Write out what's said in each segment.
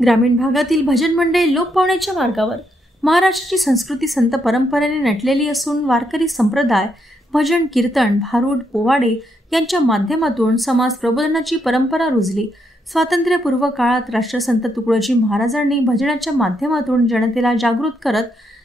ग्रामीण भागातील भजन मंडळी लोप पावण्याच्या मार्गावर। महाराष्ट्राची संस्कृती संत परंपरेने नटलेली असून वारकरी संप्रदाय भजन, कीर्तन, भारूड, पोवाडे यांच्या माध्यमातून समाज प्रबोधनाची परंपरा रुजली। स्वातंत्र्यपूर्व काळात राष्ट्रसंत तुकडोजी महाराजांनी भजनाच्या माध्यमातून जनतेला जागृत करत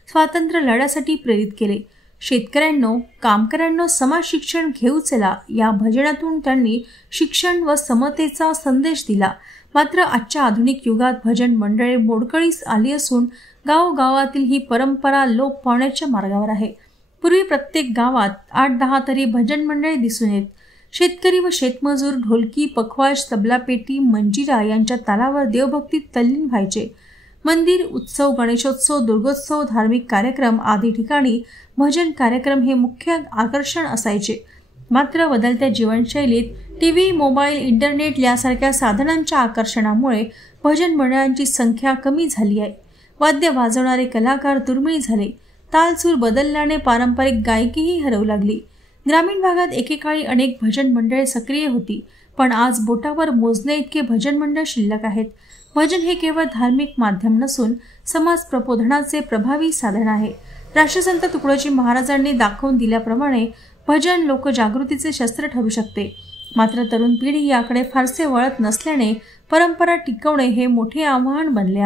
स्वातंत्र्य लढ्यासाठी प्रेरित केले। शेतकऱ्यांनो, कामकऱ्यांनो समाज शिक्षण घेऊ चला या भजनातून त्यांनी शिक्षण व समतेचा संदेश दिला। मात्र आजच्या आधुनिक युगात भजन मंडळे मोडकळीस आली असून गावगावातील ही परंपरा लोप पावण्याच्या मार्गावर आहे। पूर्वी प्रत्येक गावात 8-10 तरी भजन मंडळे दिसून येत। शेतकरी व शेतमजूर ढोलकी, पखवाज, तबलापेटी, मंजिरा यांच्या तालावर देवभक्तीत तल्लीन व्हायचे। मंदिर, उत्सव, गणेशोत्सव, दुर्गोत्सव, धार्मिक कार्यक्रम आदी ठिकाणी भजन कार्यक्रम हे मुख्य आकर्षण असायचे। मात्र बदलत्या जीवनशैलीत टीव्ही, मोबाईल, इंटरनेट यासारख्या साधनांच्या आकर्षणामुळे भजन मंडळांची संख्या कमी झाली आहे। वाद्य वाजवणारे कलाकार दुर्मिळ झाले। तालसूर बदलल्याने पारंपरिक गायकीही हरवू लागली। ग्रामीण भागात एकेकाळी अनेक भजन मंडळे सक्रिय होती, पण आज बोटावर मोजणे इतके भजन मंडळ शिल्लक आहेत। भजन हे केवळ धार्मिक माध्यम नसून समाज प्रबोधनाचे प्रभावी साधन आहे। राष्ट्रसंत तुकडोजी महाराजांनी दाखवून दिल्याप्रमाणे भजन लोकजागृतीचे शस्त्र ठरू शकते। मात्र तरुण पिढी याकडे फारसे वळत नसल्याने परंपरा टिकवणे हे मोठे आव्हान बनले आहे।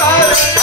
आनंद